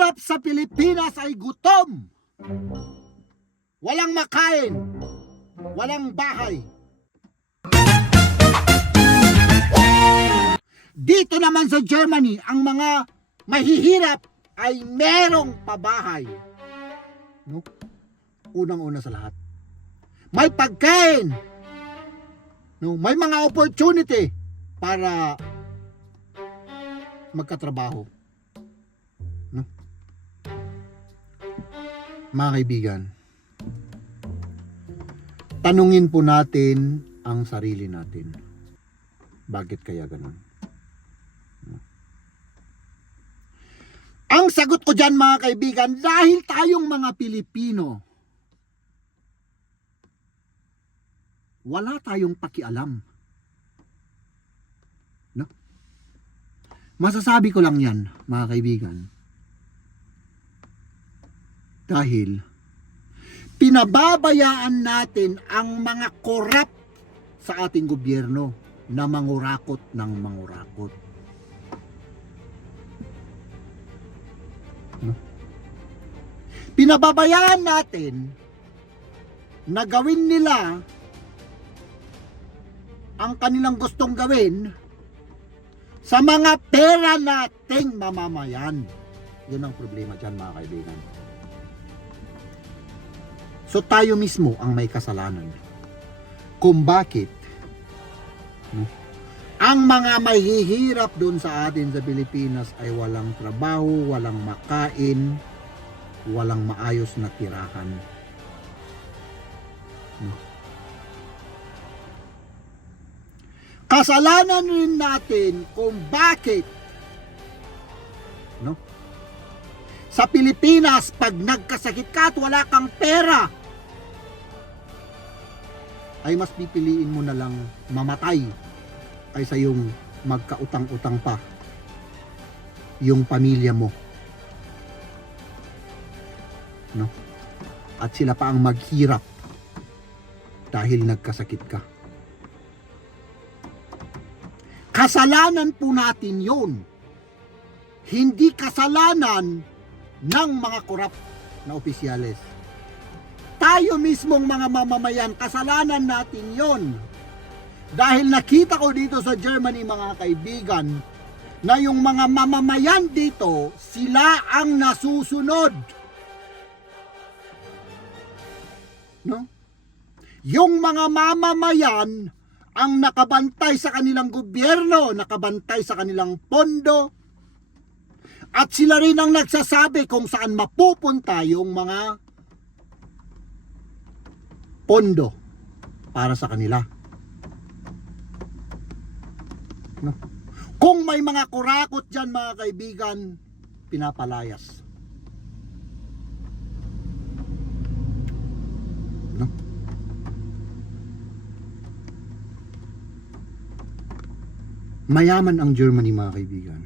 hirap sa Pilipinas ay gutom. Walang makain. Walang bahay. Dito naman sa Germany, ang mga mahihirap ay merong pabahay. No? Unang-una sa lahat. May pagkain. No, may mga opportunity para magkatrabaho. Mga kaibigan, tanungin po natin ang sarili natin. Bakit kaya ganun? Ang sagot ko dyan mga kaibigan, dahil tayong mga Pilipino, wala tayong pakialam. No? Masasabi ko lang yan, mga kaibigan. Dahil pinababayaan natin ang mga korap sa ating gobyerno na mangurakot ng mangurakot. No? Pinababayaan natin na gawin nila ang kanilang gustong gawin sa mga pera nating mamamayan. Yun ang problema dyan mga kaibigan. So tayo mismo ang may kasalanan. Kung bakit no, ang mga mahihirap doon sa atin sa Pilipinas ay walang trabaho, walang makain, walang maayos na tirahan. No. Kasalanan rin natin kung bakit no? Sa Pilipinas, pag nagkasakit ka at wala kang pera, ay mas pipiliin mo na lang mamatay kaysa yung magkautang-utang pa yung pamilya mo. No? At sila pa ang maghirap dahil nagkasakit ka. Kasalanan po natin yun. Hindi kasalanan ng mga korap na opisyales. Tayo mismong mga mamamayan, kasalanan natin yon. Dahil nakita ko dito sa Germany mga kaibigan, na yung mga mamamayan dito, sila ang nasusunod. No? Yung mga mamamayan ang nakabantay sa kanilang gobyerno, nakabantay sa kanilang pondo, at sila rin ang nagsasabi kung saan mapupunta yung mga pondo para sa kanila. No? Kung may mga kurakot dyan mga kaibigan, pinapalayas. No? Mayaman ang Germany mga kaibigan.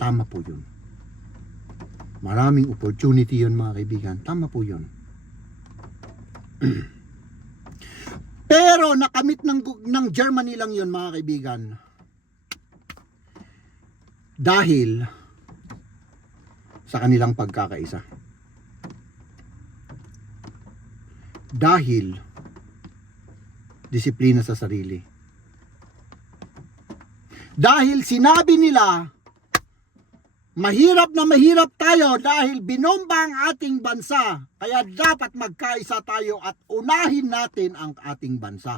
Tama po yun. Maraming opportunity yun mga kaibigan. Tama po yun. Pero nakamit ng, ng Germany lang yun mga kaibigan. Dahil sa kanilang pagkakaisa. Dahil disiplina sa sarili. Dahil sinabi nila Mahirap na mahirap tayo dahil binomba ang ating bansa. Kaya dapat magkaisa tayo at unahin natin ang ating bansa.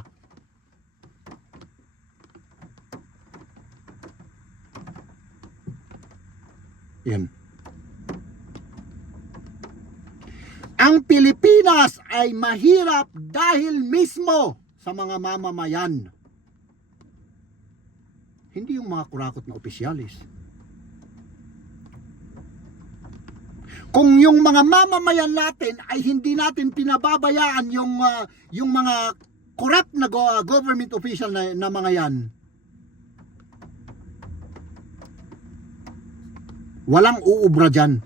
Yan. Ang Pilipinas ay mahirap dahil mismo sa mga mamamayan. Hindi yung mga kurakot na opisyalis. Kung yung mga mamamayan natin ay hindi natin pinababayaan yung ah, yung mga corrupt na go- government official na, na mga yan. Walang uubra dyan.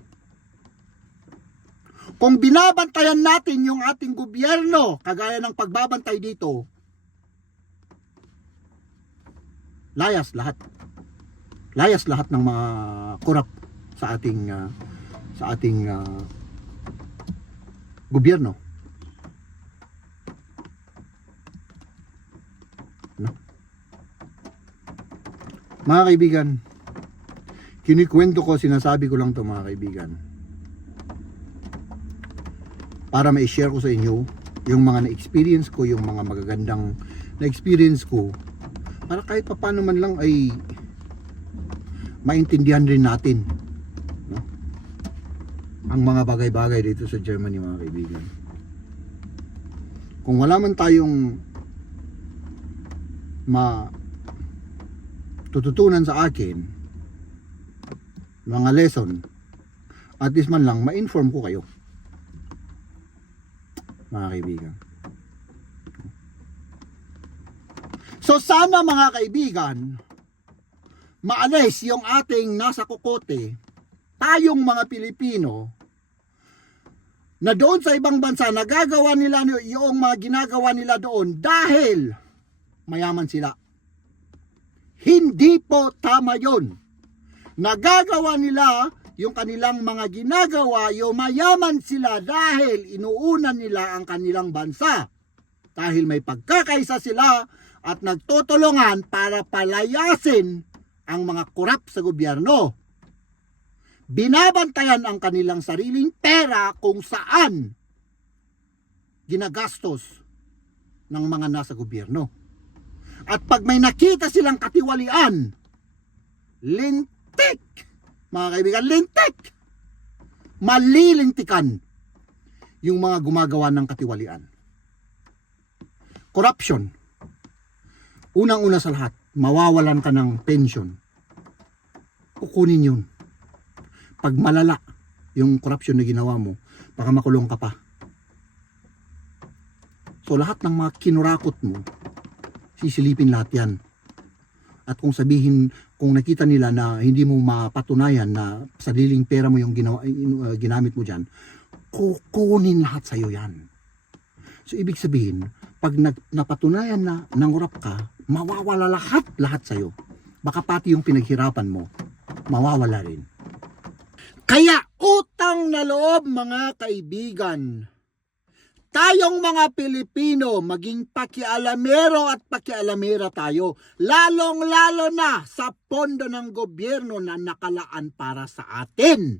Kung binabantayan natin yung ating gobyerno kagaya ng pagbabantay dito layas lahat. Layas lahat ng mga corrupt sa ating ah, sa ating ah, gobyerno. No? Mga kaibigan, kinikwento ko, sinasabi ko lang to mga kaibigan. Para ma-share ko sa inyo yung mga na-experience ko, yung mga magagandang na-experience ko. Para kahit paano man lang ay maintindihan rin natin? Ang mga bagay-bagay dito sa Germany mga kaibigan. Kung wala man tayong ma tututunan sa akin mga lesson at least man lang ma-inform ko kayo mga kaibigan so sana mga kaibigan maalis yung ating nasa kukote tayong mga Pilipino na doon sa ibang bansa nagagawa nila yung mga ginagawa nila doon dahil mayaman sila hindi po tama yon. Nagagawa nila yung kanilang mga ginagawa, yung mayaman sila dahil inuunan nila ang kanilang bansa. Dahil may pagkakaisa sila at nagtutulungan para palayasin ang mga kurap sa gobyerno. Binabantayan ang kanilang sariling pera kung saan ginagastos ng mga nasa gobyerno. At pag may nakita silang katiwalian, lintik, mga kaibigan, lintik, malilintikan yung mga gumagawa ng katiwalian. Corruption. Unang-una sa lahat, mawawalan ka ng pension. Kukunin yun. Pag malala yung corruption na ginawa mo, baka makulong ka pa. So lahat ng mga kinurakot mo, sisilipin lahat yan. At kung sabihin, kung nakita nila na hindi mo mapatunayan na sariling pera mo yung ginawa, uh, ginamit mo dyan, kukunin lahat sa'yo yan. So ibig sabihin, pag nag, napatunayan na nangurap ka, mawawala lahat, lahat sa'yo. Baka pati yung pinaghirapan mo, mawawala rin. Kaya utang na loob mga kaibigan, tayong mga Pilipino, maging pakialamero at pakialamera tayo, lalong-lalo na sa pondo ng gobyerno na nakalaan para sa atin.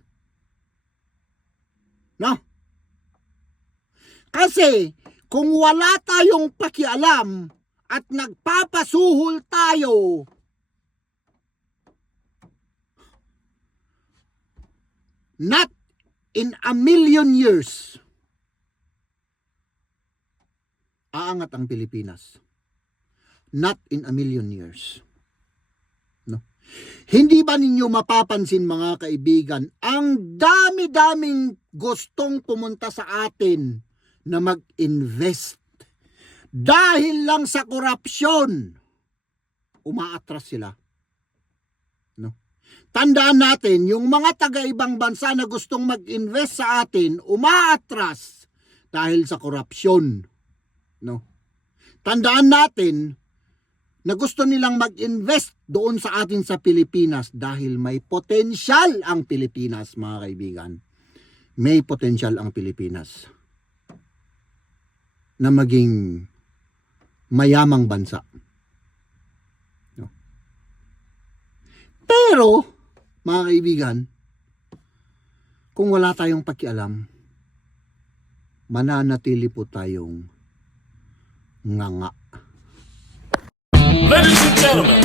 No? Kasi, kung wala tayong pakialam at nagpapasuhol tayo, not in a million years, aangat ang Pilipinas. Not in a million years. No? Hindi ba ninyo mapapansin mga kaibigan, ang dami-daming gustong pumunta sa atin na mag-invest dahil lang sa korupsyon. Umaatras sila. Tandaan natin, yung mga taga-ibang bansa na gustong mag-invest sa atin, umaatras dahil sa korupsyon. No? Tandaan natin na gusto nilang mag-invest doon sa atin sa Pilipinas dahil may potensyal ang Pilipinas, mga kaibigan. May potensyal ang Pilipinas na maging mayamang bansa. No? Pero, mga kaibigan, kung wala tayong pakialam, mananatili po tayong nganga. Ladies and gentlemen,